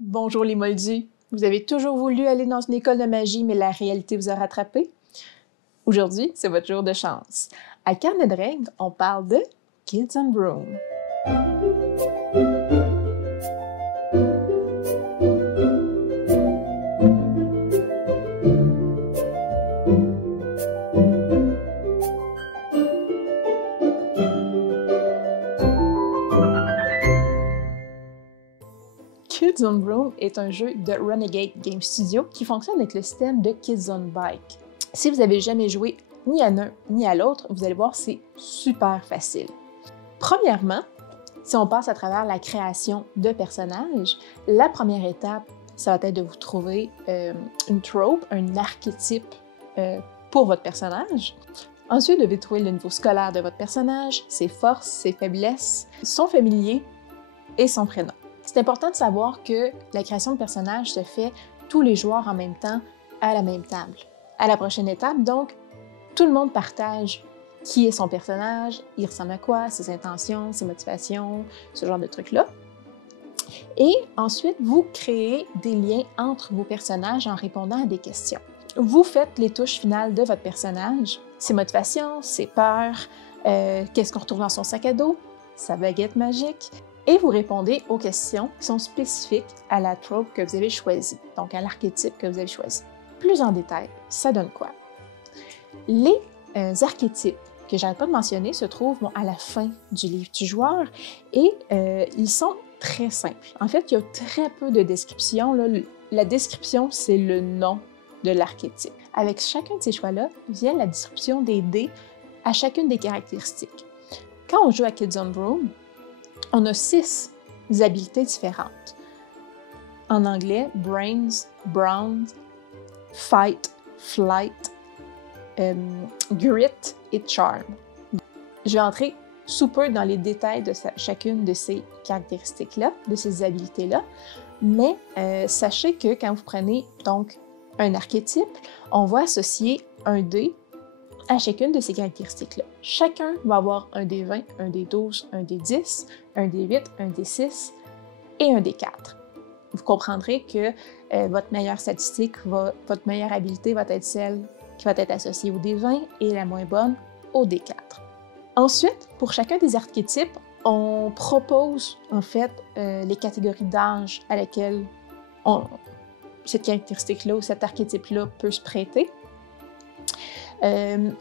Bonjour les moldus! Vous avez toujours voulu aller dans une école de magie, mais la réalité vous a rattrapé? Aujourd'hui, c'est votre jour de chance. À Carnet de règles, on parle de Kids on Broom. Kids on Broom est un jeu de Renegade Game Studio qui fonctionne avec le système de Kids on Bike. Si vous n'avez jamais joué ni à l'un ni à l'autre, vous allez voir, c'est super facile. Premièrement, si on passe à travers la création de personnages, la première étape, ça va être de vous trouver une trope, un archétype pour votre personnage. Ensuite, vous devez trouver le niveau scolaire de votre personnage, ses forces, ses faiblesses, son familier et son prénom. C'est important de savoir que la création de personnages se fait tous les joueurs en même temps à la même table. À la prochaine étape, donc, tout le monde partage qui est son personnage, il ressemble à quoi, ses intentions, ses motivations, ce genre de trucs-là. Et ensuite, vous créez des liens entre vos personnages en répondant à des questions. Vous faites les touches finales de votre personnage, ses motivations, ses peurs, qu'est-ce qu'on retrouve dans son sac à dos, sa baguette magique, et vous répondez aux questions qui sont spécifiques à la trope que vous avez choisie, donc à l'archétype que vous avez choisi. Plus en détail, ça donne quoi? Les archétypes que j'arrête pas de mentionner se trouvent à la fin du livre du joueur et ils sont très simples. En fait, il y a très peu de description. Là. La description, c'est le nom de l'archétype. Avec chacun de ces choix-là vient la description des dés à chacune des caractéristiques. Quand on joue à Kids on Broom, on a 6 habiletés différentes. En anglais, Brains, Brawn, Fight, Flight, Grit et Charm. Je vais entrer sous peu dans les détails de chacune de ces caractéristiques-là, de ces habiletés-là, mais sachez que quand vous prenez donc un archétype, on va associer un dé à chacune de ces caractéristiques-là. Chacun va avoir un dé 20, un dé 12, un dé 10, un dé 8, un dé 6 et un dé 4. Vous comprendrez que votre meilleure statistique, votre meilleure habileté va être celle qui va être associée au dé 20 et la moins bonne au dé 4. Ensuite, pour chacun des archétypes, on propose en fait les catégories d'âge à laquelle cette caractéristique-là ou cet archétype-là peut se prêter. Il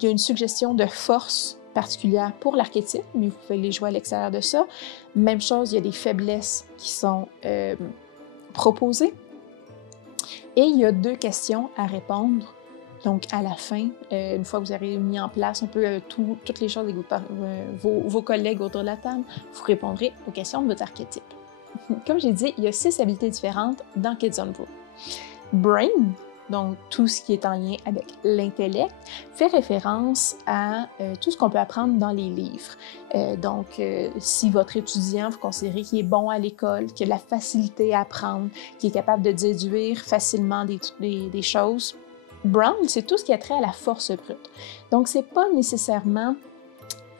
y a une suggestion de force particulière pour l'archétype, mais vous pouvez les jouer à l'extérieur de ça. Même chose, il y a des faiblesses qui sont proposées. Et il y a 2 questions à répondre. Donc, à la fin, une fois que vous avez mis en place un peu toutes les choses avec vos collègues autour de la table, vous répondrez aux questions de votre archétype. Comme j'ai dit, il y a 6 habiletés différentes dans Kids on Broom. Brain, donc tout ce qui est en lien avec l'intellect, fait référence à tout ce qu'on peut apprendre dans les livres. Si votre étudiant, vous considérez qu'il est bon à l'école, qu'il a de la facilité à apprendre, qu'il est capable de déduire facilement des choses, Brown, c'est tout ce qui a trait à la force brute. Donc, c'est pas nécessairement...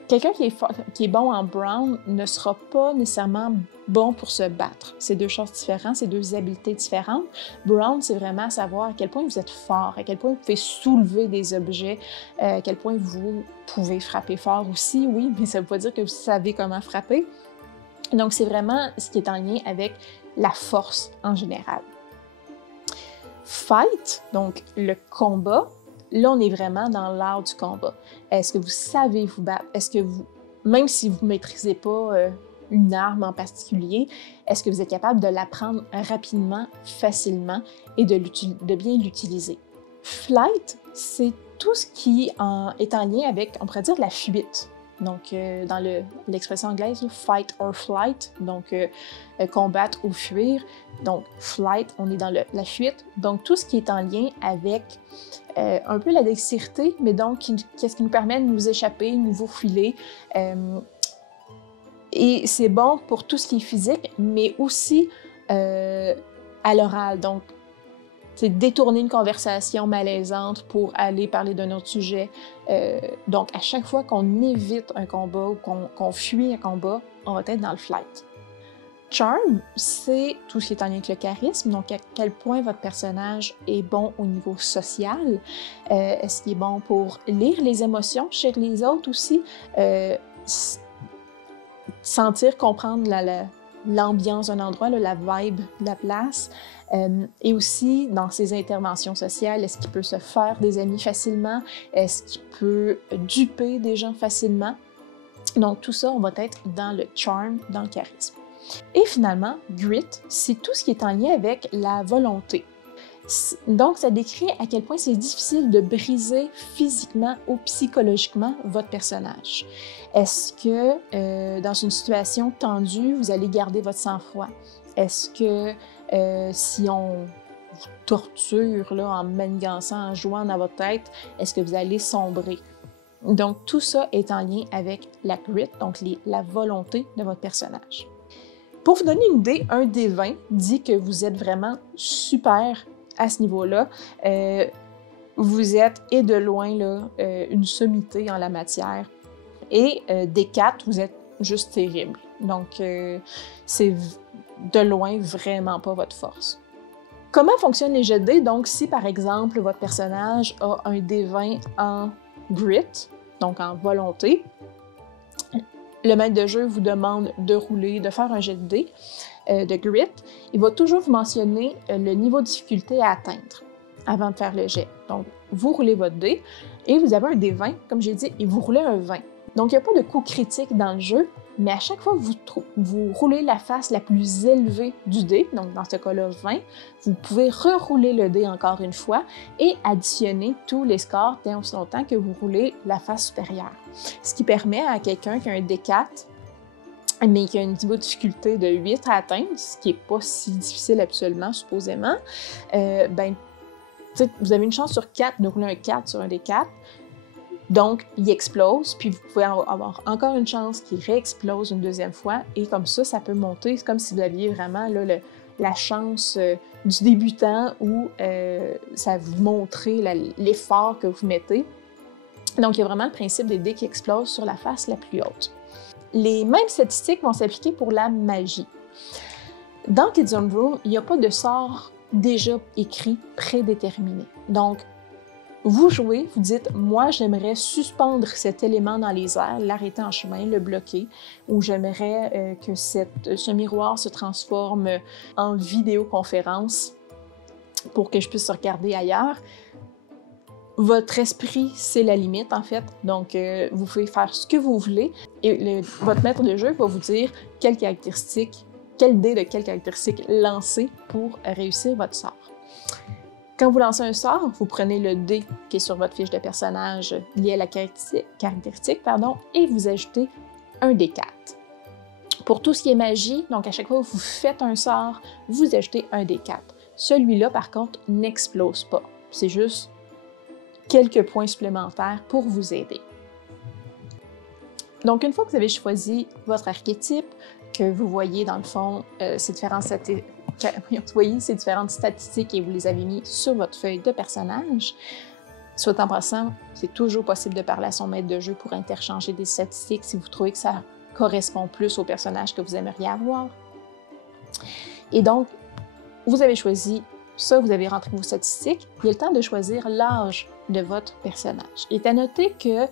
Quelqu'un qui est bon en Brown ne sera pas nécessairement bon pour se battre. C'est 2 choses différentes, c'est 2 habiletés différentes. Brown, c'est vraiment savoir à quel point vous êtes fort, à quel point vous pouvez soulever des objets, à quel point vous pouvez frapper fort aussi, oui, mais ça ne veut pas dire que vous savez comment frapper. Donc, c'est vraiment ce qui est en lien avec la force en général. Fight, donc le combat, là, on est vraiment dans l'art du combat. Est-ce que vous savez vous battre? Est-ce que vous, même si vous ne maîtrisez pas une arme en particulier, est-ce que vous êtes capable de l'apprendre rapidement, facilement et de bien l'utiliser? Flight, c'est tout ce qui est en lien avec, on pourrait dire, la fuite. Donc, dans l'expression anglaise, fight or flight, donc combattre ou fuir. Donc, flight, on est dans la fuite. Donc, tout ce qui est en lien avec un peu la dextérité, mais donc, qu'est-ce qui nous permet de nous échapper, de nous faufiler. Et c'est bon pour tout ce qui est physique, mais aussi à l'oral. Donc, c'est détourner une conversation malaisante pour aller parler d'un autre sujet. Donc, à chaque fois qu'on évite un combat ou qu'on fuit un combat, on va être dans le flight. Charm, c'est tout ce qui est en lien avec le charisme, donc à quel point votre personnage est bon au niveau social. Est-ce qu'il est bon pour lire les émotions chez les autres aussi? Sentir, comprendre l'ambiance d'un endroit, la vibe de la place. Et aussi, dans ses interventions sociales, est-ce qu'il peut se faire des amis facilement? Est-ce qu'il peut duper des gens facilement? Donc, tout ça, on va être dans le charm, dans le charisme. Et finalement, grit, c'est tout ce qui est en lien avec la volonté. Donc, ça décrit à quel point c'est difficile de briser physiquement ou psychologiquement votre personnage. Est-ce que dans une situation tendue, vous allez garder votre sang-froid? Est-ce que si on vous torture là, en manigançant, en jouant dans votre tête, est-ce que vous allez sombrer? Donc, tout ça est en lien avec la grit, donc la volonté de votre personnage. Pour vous donner une idée, un des 20 dit que vous êtes vraiment super à ce niveau-là. Vous êtes, et de loin, là, une sommité en la matière. Et des 4, vous êtes juste terrible. Donc, c'est de loin vraiment pas votre force. Comment fonctionnent les jets de dés? Donc, si par exemple, votre personnage a un D20 en grit, donc en volonté, le maître de jeu vous demande de rouler, de faire un jet de dés de grit. Il va toujours vous mentionner le niveau de difficulté à atteindre avant de faire le jet. Donc, vous roulez votre dé et vous avez un dé 20, comme j'ai dit, et vous roulez un 20. Donc, il n'y a pas de coup critique dans le jeu, mais à chaque fois que vous roulez la face la plus élevée du dé, donc dans ce cas-là 20, vous pouvez rerouler le dé encore une fois et additionner tous les scores tant aussi longtemps que vous roulez la face supérieure. Ce qui permet à quelqu'un qui a un D4, mais qui a un niveau de difficulté de 8 à atteindre, ce qui n'est pas si difficile absolument, supposément, vous avez une chance sur 4 de rouler un 4 sur un D4. Donc, il explose, puis vous pouvez avoir encore une chance qu'il réexplose une deuxième fois, et comme ça peut monter. C'est comme si vous aviez vraiment là, la chance du débutant où ça vous montrait l'effort que vous mettez. Donc, il y a vraiment le principe des dés qui explosent sur la face la plus haute. Les mêmes statistiques vont s'appliquer pour la magie. Dans Kids on Broom, il n'y a pas de sort déjà écrit, prédéterminé. Donc, vous jouez, vous dites « Moi, j'aimerais suspendre cet élément dans les airs, l'arrêter en chemin, le bloquer, ou j'aimerais que ce miroir se transforme en vidéoconférence pour que je puisse regarder ailleurs. » Votre esprit, c'est la limite, en fait. Donc, vous pouvez faire ce que vous voulez et votre maître de jeu va vous dire quelle dé de quelle caractéristique lancer pour réussir votre sort. Quand vous lancez un sort, vous prenez le dé qui est sur votre fiche de personnage lié à la caractéristique, et vous ajoutez un D4. Pour tout ce qui est magie, donc à chaque fois que vous faites un sort, vous ajoutez un D4. Celui-là, par contre, n'explose pas. C'est juste quelques points supplémentaires pour vous aider. Donc, une fois que vous avez choisi votre archétype, que vous voyez dans le fond ces différentes statistiques et vous les avez mis sur votre feuille de personnage, soit en passant, c'est toujours possible de parler à son maître de jeu pour interchanger des statistiques si vous trouvez que ça correspond plus au personnage que vous aimeriez avoir. Et donc, vous avez choisi ça, vous avez rentré vos statistiques. Il y a le temps de choisir l'âge de votre personnage. Il est à noter que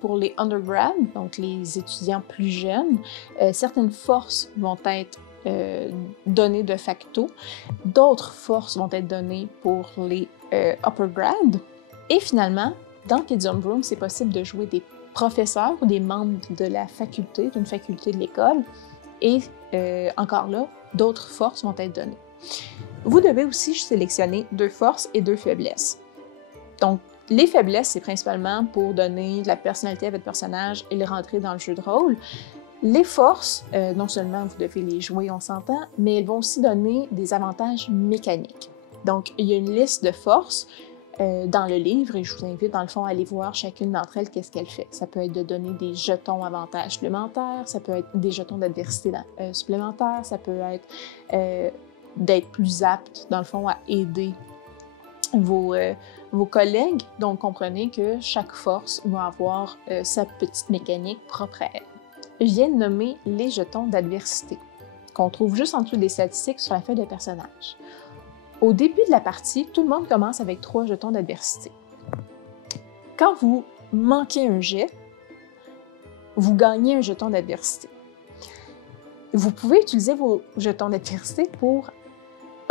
pour les undergrad, donc les étudiants plus jeunes, certaines forces vont être données de facto, d'autres forces vont être données pour les upper grad. Et finalement, dans Kids on Broom, c'est possible de jouer des professeurs ou des membres de la faculté, d'une faculté de l'école. Et encore là, d'autres forces vont être données. Vous devez aussi sélectionner 2 forces et 2 faiblesses. Donc, les faiblesses, c'est principalement pour donner de la personnalité à votre personnage et le rentrer dans le jeu de rôle. Les forces, non seulement vous devez les jouer, on s'entend, mais elles vont aussi donner des avantages mécaniques. Donc, il y a une liste de forces dans le livre et je vous invite, dans le fond, à aller voir chacune d'entre elles, qu'est-ce qu'elle fait. Ça peut être de donner des jetons avantages supplémentaires, ça peut être des jetons d'adversité supplémentaires, ça peut être d'être plus apte, dans le fond, à aider vos collègues. Donc, comprenez que chaque force va avoir sa petite mécanique propre à elle. Je viens de nommer les jetons d'adversité. qu'on trouve juste en dessous des statistiques sur la feuille de personnage. Au début de la partie, tout le monde commence avec 3 jetons d'adversité. Quand vous manquez un jet, vous gagnez un jeton d'adversité. Vous pouvez utiliser vos jetons d'adversité pour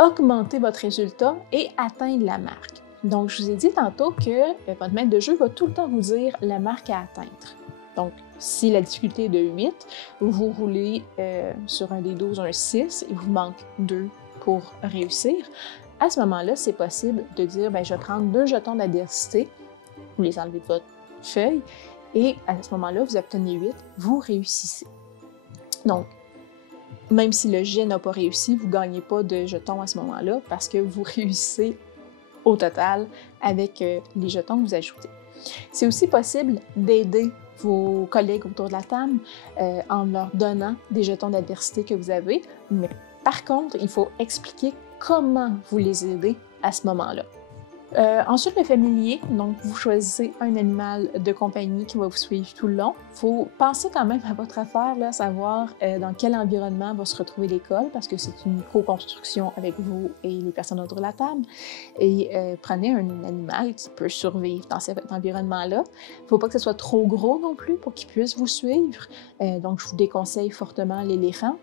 augmenter votre résultat et atteindre la marque. Donc, je vous ai dit tantôt que votre maître de jeu va tout le temps vous dire la marque à atteindre. Donc, si la difficulté est de 8, vous roulez sur un des 12 un 6, il vous manque 2 pour réussir. À ce moment-là, c'est possible de dire, je vais prendre 2 jetons d'adversité, vous les enlevez de votre feuille, et à ce moment-là, vous obtenez 8, vous réussissez. Donc, même si le jet n'a pas réussi, vous ne gagnez pas de jetons à ce moment-là parce que vous réussissez au total avec les jetons que vous ajoutez. C'est aussi possible d'aider vos collègues autour de la table en leur donnant des jetons d'adversité que vous avez, mais par contre, il faut expliquer comment vous les aidez à ce moment-là. Ensuite, le familier, donc vous choisissez un animal de compagnie qui va vous suivre tout le long. Il faut penser quand même à votre affaire, là, savoir dans quel environnement va se retrouver l'école, parce que c'est une co-construction avec vous et les personnes autour de la table. Et prenez un animal qui peut survivre dans cet environnement-là. Il ne faut pas que ce soit trop gros non plus pour qu'il puisse vous suivre. Donc, je vous déconseille fortement l'éléphant.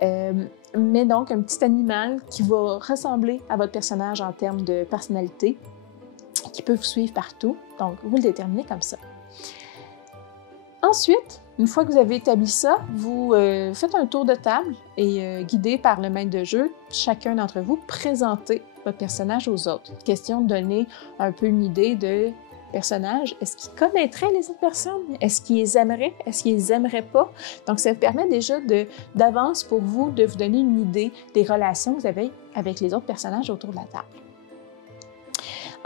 Mais donc, un petit animal qui va ressembler à votre personnage en termes de personnalité, qui peut vous suivre partout. Donc, vous le déterminez comme ça. Ensuite, une fois que vous avez établi ça, vous faites un tour de table et guidé par le maître de jeu, chacun d'entre vous présentez votre personnage aux autres. Question de donner un peu une idée de personnage. Est-ce qu'ils connaîtraient les autres personnes? Est-ce qu'ils les aimeraient? Est-ce qu'ils les aimeraient pas? Donc, ça vous permet déjà d'avance pour vous de vous donner une idée des relations que vous avez avec les autres personnages autour de la table.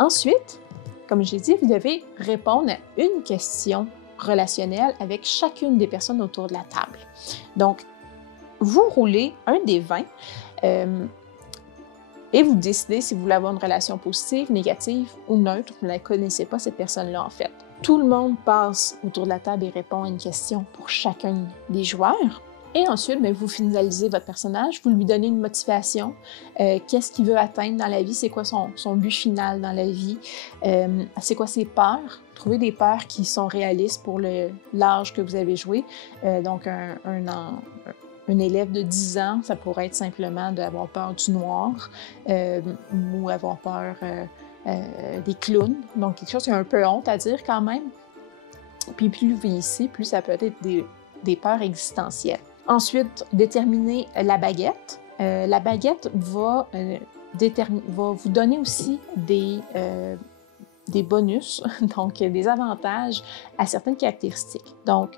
Ensuite, comme j'ai dit, vous devez répondre à une question relationnelle avec chacune des personnes autour de la table. Donc, vous roulez un des 20 et vous décidez si vous voulez avoir une relation positive, négative ou neutre. Vous ne la connaissez pas, cette personne-là, en fait. Tout le monde passe autour de la table et répond à une question pour chacun des joueurs. Et ensuite, vous finalisez votre personnage, vous lui donnez une motivation, qu'est-ce qu'il veut atteindre dans la vie, c'est quoi son but final dans la vie, c'est quoi ses peurs. Trouvez des peurs qui sont réalistes pour l'âge que vous avez joué. Donc, un élève de 10 ans, ça pourrait être simplement d'avoir peur du noir ou avoir peur des clowns. Donc, quelque chose qui a un peu honte à dire quand même. Puis plus vous vieillissez, plus ça peut être des peurs existentielles. Ensuite, déterminer la baguette. La baguette va vous donner aussi des bonus, donc des avantages à certaines caractéristiques. Donc,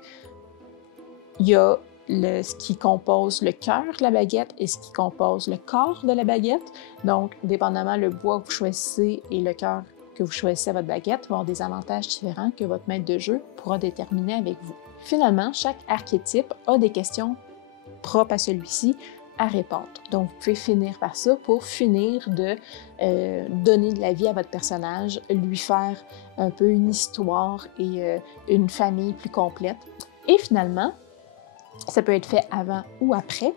il y a ce qui compose le cœur de la baguette et ce qui compose le corps de la baguette. Donc, dépendamment le bois que vous choisissez et le cœur que vous choisissez à votre baguette vont avoir des avantages différents que votre maître de jeu pourra déterminer avec vous. Finalement, chaque archétype a des questions propres à celui-ci à répondre. Donc, vous pouvez finir par ça pour finir de donner de la vie à votre personnage, lui faire un peu une histoire et une famille plus complète. Et finalement, ça peut être fait avant ou après,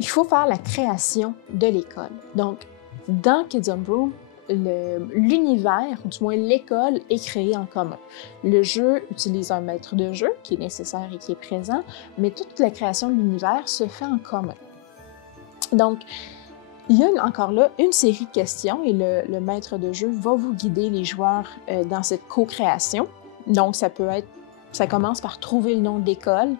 il faut faire la création de l'école. Donc, dans Kids on Broom, l'univers, ou du moins l'école, est créée en commun. Le jeu utilise un maître de jeu qui est nécessaire et qui est présent, mais toute la création de l'univers se fait en commun. Donc, il y a encore là une série de questions et le maître de jeu va vous guider les joueurs dans cette co-création. Donc, ça commence par trouver le nom de l'école,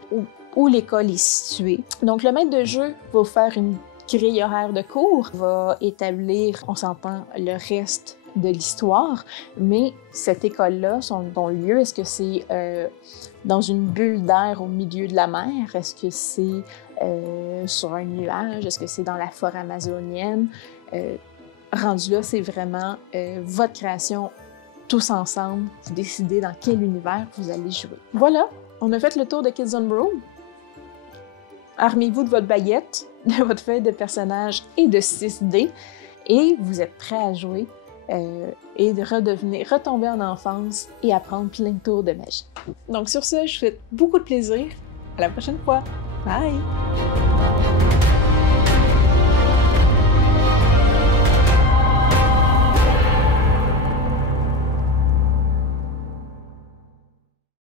où l'école est située. Donc, le maître de jeu va faire une grille horaire de cours, va établir, on s'entend, le reste de l'histoire, mais cette école-là, son lieu, est-ce que c'est dans une bulle d'air au milieu de la mer? Est-ce que c'est sur un nuage? Est-ce que c'est dans la forêt amazonienne? Rendu là, c'est vraiment votre création tous ensemble. Vous décidez dans quel univers vous allez jouer. Voilà, on a fait le tour de Kids on Broom. Armez-vous de votre baguette, de votre feuille de personnage et de 6 dés et vous êtes prêts à jouer et de retomber en enfance et apprendre plein de tours de magie. Donc sur ce, je vous souhaite beaucoup de plaisir. À la prochaine fois. Bye!